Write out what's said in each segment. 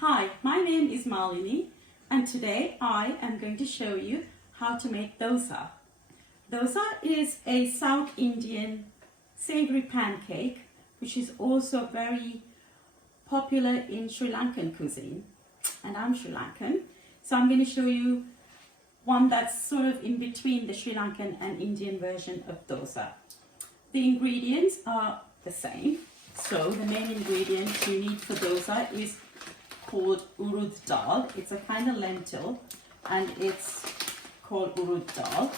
Hi, my name is Malini and today I am going to show you how to make dosa. Dosa is a South Indian savory pancake which is also very popular in Sri Lankan cuisine, and I'm Sri Lankan, so I'm going to show you one that's sort of in between the Sri Lankan and Indian version of dosa. The ingredients are the same. So the main ingredient you need for dosa is called urud dal. It's a kind of lentil and it's called urud dal.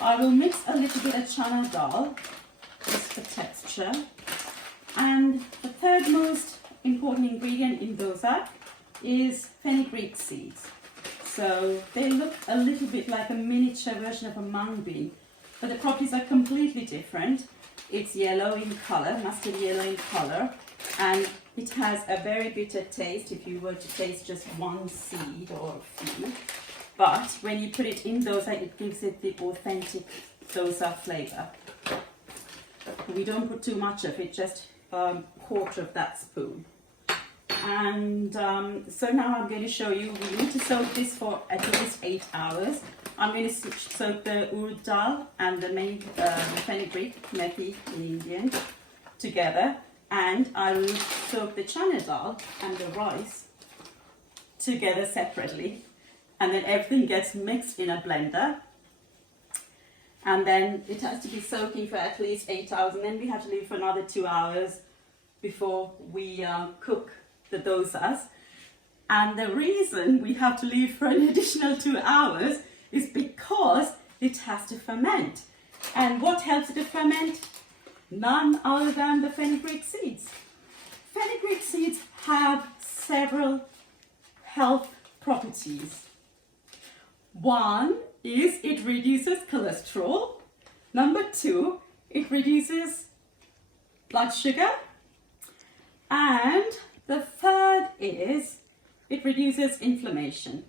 I will mix a little bit of chana dal just for texture. And the third most important ingredient in dosa is fenugreek seeds. So they look a little bit like a miniature version of a mung bean, but the properties are completely different. It's yellow in color, mustard yellow in color, and it has a very bitter taste if you were to taste just one seed or a few. But when you put it in dosa, it gives it the authentic dosa flavor. We don't put too much of it, just a quarter of that spoon. And so now I'm going to show you, we need to soak this for at least 8 hours. I'm going to soak the urud dal and the fenugreek, methi in Indian, together. And I will soak the chana dal and the rice together separately. And then everything gets mixed in a blender. And then it has to be soaking for at least 8 hours. And then we have to leave for another 2 hours before we cook the dosas. And the reason we have to leave for an additional 2 hours is because it has to ferment. And what helps it to ferment? None other than the fenugreek seeds. Fenugreek seeds have several health properties. One is it reduces cholesterol. Number 2, it reduces blood sugar. And the third is it reduces inflammation.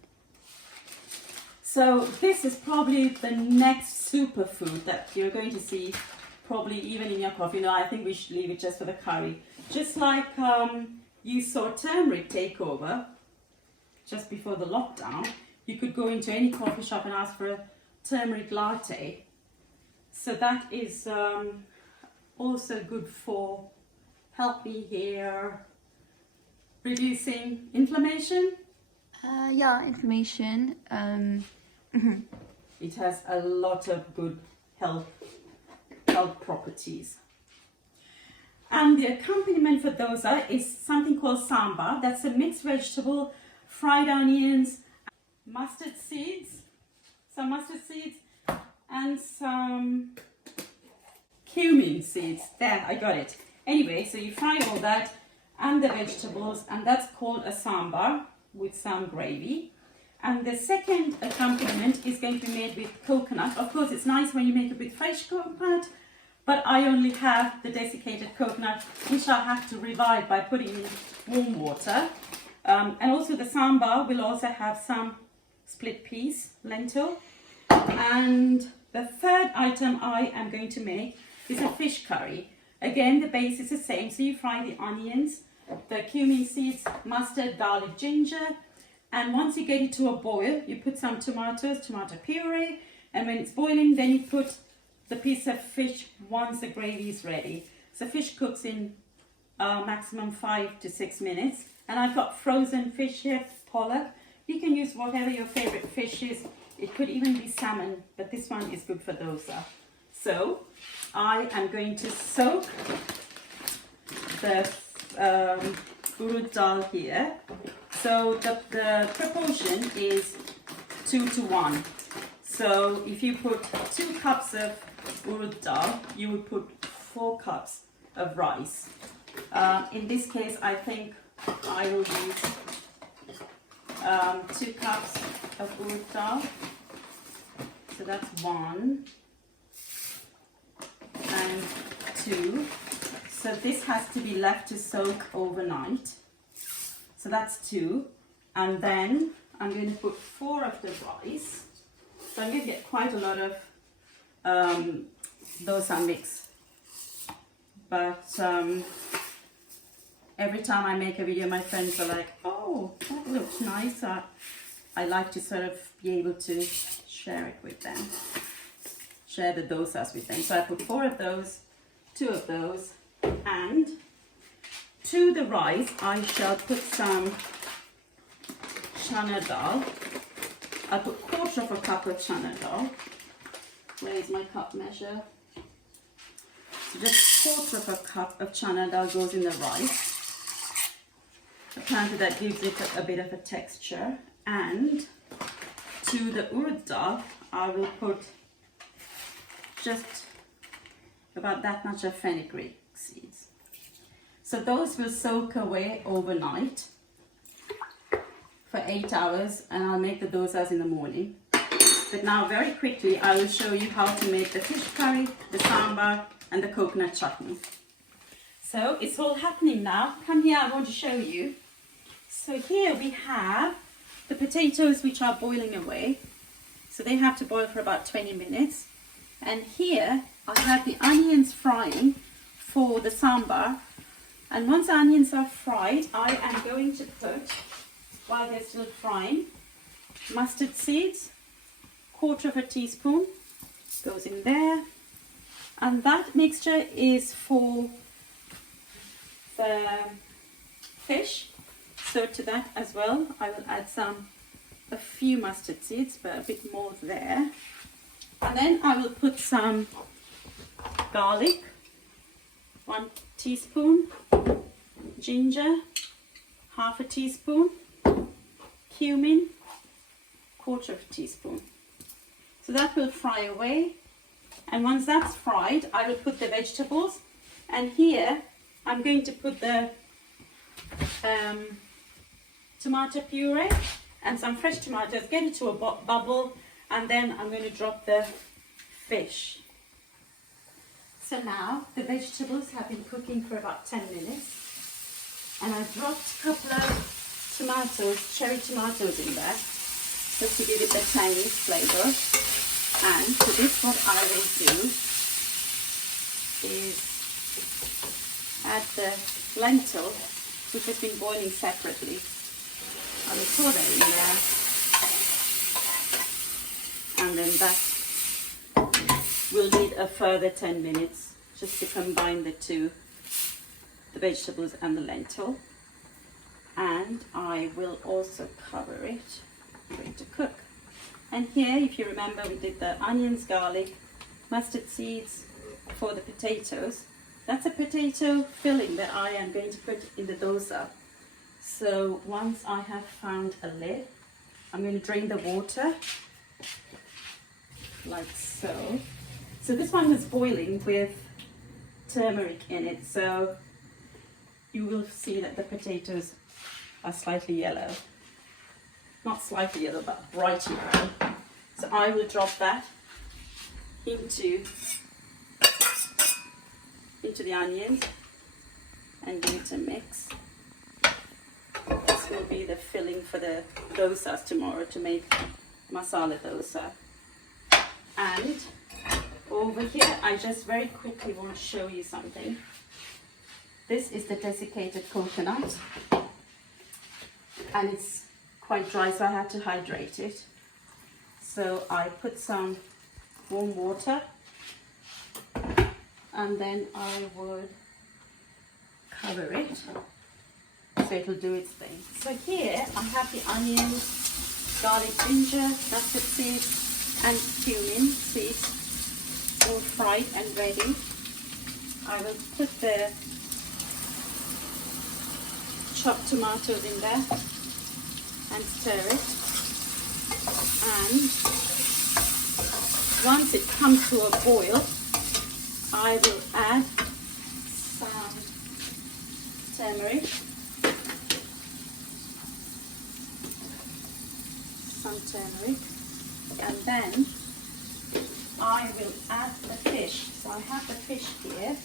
So this is probably the next superfood that you're going to see probably even in your coffee. No, I think we should leave it just for the curry. Just like you saw turmeric take over just before the lockdown, you could go into any coffee shop and ask for a turmeric latte. So that is also good for healthy hair, reducing inflammation. Inflammation. It has a lot of good health properties. And the accompaniment for dosa is something called sambar. That's a mixed vegetable, fried onions, mustard seeds, and some cumin seeds. There, I got it. Anyway, so you fry all that and the vegetables, and that's called a sambar with some gravy. And the second accompaniment is going to be made with coconut. Of course, it's nice when you make it with fresh coconut, but I only have the desiccated coconut, which I have to revive by putting in warm water. And also the sambar will also have some split peas, lentil. And the third item I am going to make is a fish curry. Again, the base is the same. So you fry the onions, the cumin seeds, mustard, garlic, ginger. And once you get it to a boil, you put some tomatoes, tomato puree. And when it's boiling, then you put the piece of fish once the gravy is ready. So fish cooks in maximum 5 to 6 minutes. And I've got frozen fish here, pollock. You can use whatever your favorite fish is. It could even be salmon, but this one is good for dosa. So I am going to soak the urud dal here. So the proportion is 2 to 1. So if you put 2 cups of urud dal, you would put 4 cups of rice. In this case, I think I will use 2 cups of urud dal. So that's 1 and 2. So this has to be left to soak overnight. So that's 2. And then I'm going to put 4 of the rice. So I'm going to get quite a lot of dosa mix. But every time I make a video, my friends are like, oh, oh, that looks nice. I like to sort of be able to share it with them, share the dosas with them. So I put 4 of those, 2 of those, and to the rice I shall put some chana dal. I put 1/4 cup of chana dal. Where is my cup measure? So just 1/4 cup of chana dal goes in the rice. Apparently that gives it a bit of a texture. And to the urad dal, I will put just about that much of fenugreek seeds. So those will soak away overnight for 8 hours, and I'll make the dosas in the morning. But now very quickly I will show you how to make the fish curry, the sambar and the coconut chutney. So it's all happening now. Come here, I want to show you. So here we have the potatoes which are boiling away. So they have to boil for about 20 minutes. And here I have the onions frying for the sambar. And once the onions are fried, I am going to put, while they're still frying, mustard seeds, 1/4 teaspoon goes in there. And that mixture is for the fish. So to that as well, I will add a few mustard seeds, but a bit more there. And then I will put some garlic, 1 teaspoon, ginger, 1/2 teaspoon, cumin, 1/4 teaspoon. So that will fry away. And once that's fried, I will put the vegetables. And here I'm going to put the tomato puree and some fresh tomatoes, get it to a bubble, and then I'm going to drop the fish. So now the vegetables have been cooking for about 10 minutes, and I've dropped a couple of tomatoes, cherry tomatoes in there, just to give it the tangy flavour. And so this, what I will do is add the lentil, which has been boiling separately. I will pour that in there, and then that will need a further 10 minutes just to combine the two, the vegetables and the lentil. And I will also cover it for it to cook. And here, if you remember, we did the onions, garlic, mustard seeds for the potatoes. That's a potato filling that I am going to put in the dosa. So once I have found a lid, I'm going to drain the water like so. So this one was boiling with turmeric in it, so you will see that the potatoes are slightly yellow. Not slightly yellow, but bright yellow. So I will drop that into the onions and give it a mix. This will be the filling for the dosas tomorrow to make masala dosa. And over here, I just very quickly want to show you something. This is the desiccated coconut, and it's quite dry, so I had to hydrate it. So I put some warm water, and then I would cover it so it will do its thing. So here I have the onions, garlic, ginger, mustard seeds and cumin seeds all fried and ready. I will put the chopped tomatoes in there and stir it. And once it comes to a boil, I will add some turmeric, and then I will add the fish. So I have the fish here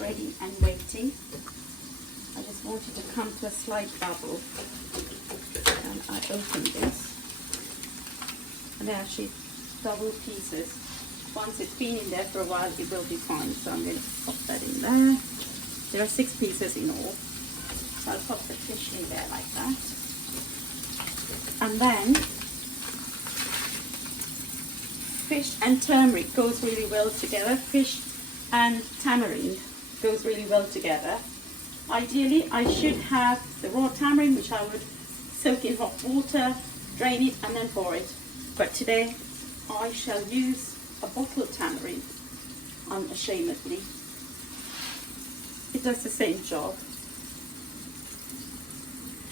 ready and waiting. I just want it to come to a slight bubble, and I open this, and they're actually double pieces. Once it's been in there for a while, it will be fine. So I'm going to pop that in there. There are 6 pieces in all, so I'll pop the fish in there. there like that. And then fish and turmeric goes really well together. Fish and tamarind goes really well together. Ideally, I should have the raw tamarind, which I would soak in hot water, drain it and then pour it. But today I shall use a bottled tamarind unashamedly. It does the same job,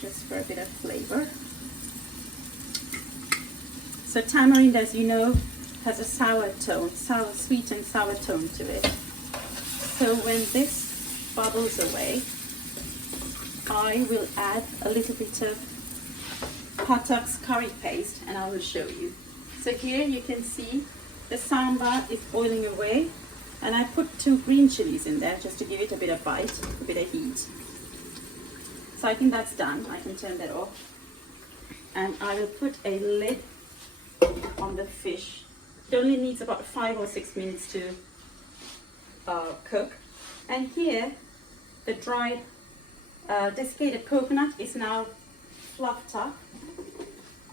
just for a bit of flavor. So tamarind, as you know, has a sour tone, sweet and sour tone to it. So when this bubbles away, I will add a little bit of Patak's curry paste and I will show you. So here you can see the sambar is boiling away, and I put 2 green chilies in there just to give it a bit of bite, a bit of heat. So I think that's done. I can turn that off. And I will put a lid on the fish. It only needs about 5 or 6 minutes to cook. And here, the dried desiccated coconut is now fluffed up.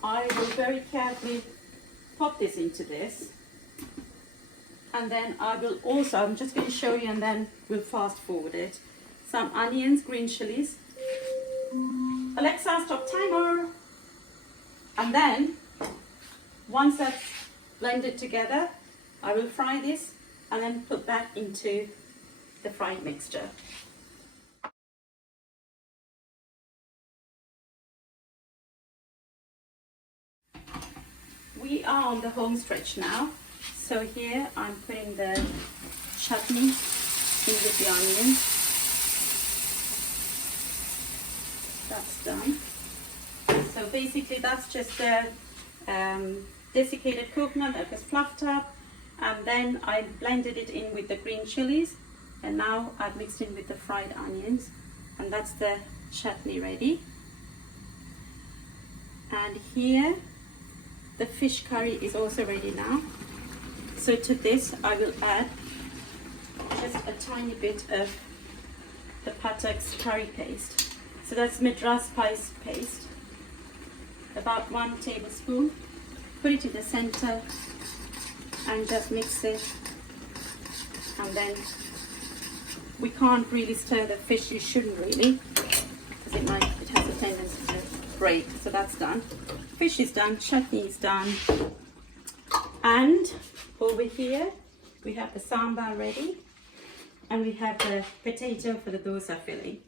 I will very carefully pop this into this. And then I will also, I'm just going to show you and then we'll fast forward it. Some onions, green chilies. Alexa, stop timer. And then, once that's blended together, I will fry this and then put that into the fried mixture. We are on the home stretch now. So here I'm putting the chutney in with the onions. That's done. So basically that's just the desiccated coconut that was fluffed up, and then I blended it in with the green chilies, and now I've mixed in with the fried onions, and that's the chutney ready. And here the fish curry is also ready now. So to this I will add just a tiny bit of the Patak's curry paste. So that's Madras spice paste, about 1 tablespoon. Put it in the center and just mix it. And then we can't really stir the fish, you shouldn't really, because it has a tendency to break. So that's done. Fish is done, chutney is done. And over here we have the sambar ready, and we have the potato for the dosa filling.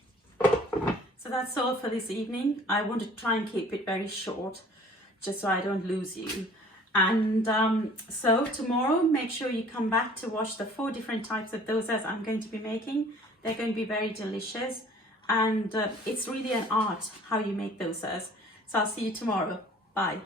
So that's all for this evening. I want to try and keep it very short, just so I don't lose you. And so tomorrow, make sure you come back to watch the 4 different types of dosas I'm going to be making. They're going to be very delicious, and it's really an art how you make dosas. So I'll see you tomorrow. Bye.